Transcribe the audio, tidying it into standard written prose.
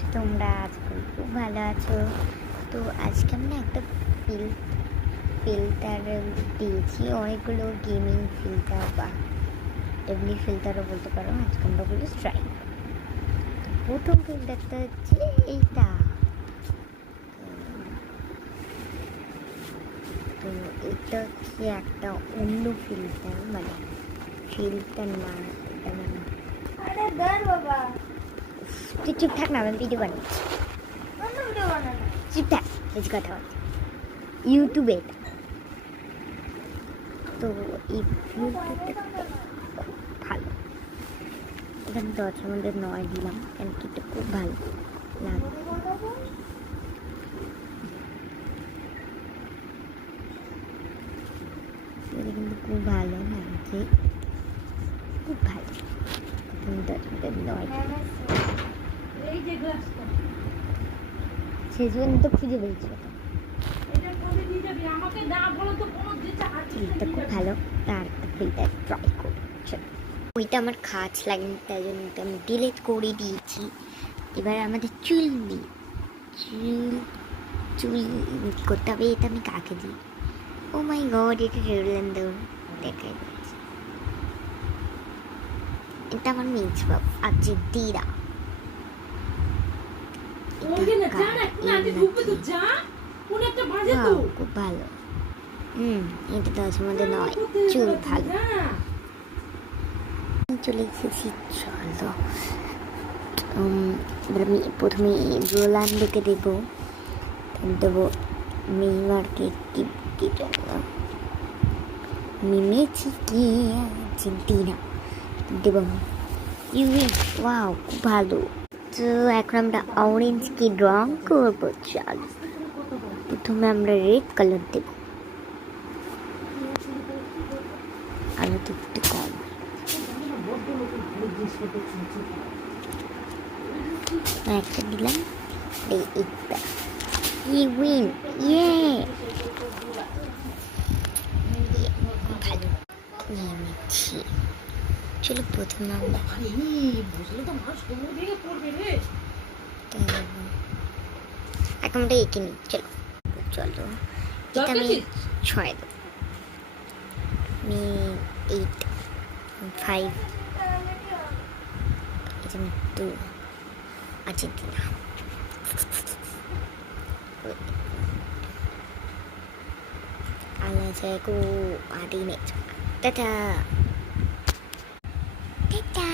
আছো তোমরা? আজকাল খুব ভালো আছো তো? আজকে আমরা একটা ফিল্টার দিয়েছি, অনেকগুলো গেমিং ফিল্টার বা এমনি ফিল্টারও বলতে পারো। আজকে আমরা বলি স্ট্রাইক। প্রথম ফিল্টারটা হচ্ছে এইটা। তো এটা হচ্ছে একটা অন্য ফিল্টার, মানে ফিল্টার না, এটা মানে তুই চুপ থাক না, আমি ভিডিও বানাচ্ছি। চুপ থাক, বেশি কথা হচ্ছে ইউটিউবে। তো এই ফিল্টারটা খুব ভালো। এখানে 10-এর মধ্যে 9 দিলাম, কেন কি এটা খুব ভালো লাগে। এটা কিন্তু খুব ভালো লাগছে, খুব ভালো। 10-এর মধ্যে 9 সেজন্য তো খুঁজে পেয়েছি। ফিল্টারটা খুব ভালো, তার একটা ফিল্টার ট্রাই করছে। ওইটা আমার খাঁচ লাগেনি, তাই জন্য আমি ডিলিট করে দিয়েছি। এবার আমাদের চুল করতে হবে। এটা আমি কাকে দিই? ও মাই গড, এটা রোলান্ডো দেখাই যাচ্ছে। এটা আমার মেজ বাবু আর্জেন্টিনা। খুব ভালো। এটা 10-এর মধ্যে 9। চুল ভালো। চলে এসেছি, চলো। এবার আমি প্রথমে রোলান্ডোকে দেবো নেইমারকে মেসিকে, আর্জেন্টিনা দেবো ওয়াও, খুব ভালো। তো এখন আমরা অরেঞ্জকে রং করবো। চলো, প্রথমে আমরা রেড কালার দেব। আলো তো একটু কম, একটা দিলাম। একটা উইন, ভালো নিয়েছি। চলো প্রথমে আমরা এখন আমরা এঁকে নিই। চলো এটা আমি 6 দেবো। আমি 8, 5, এটা আমি 2 Argentina. Alla Jago Adinit. Ta-ta! Ta-ta!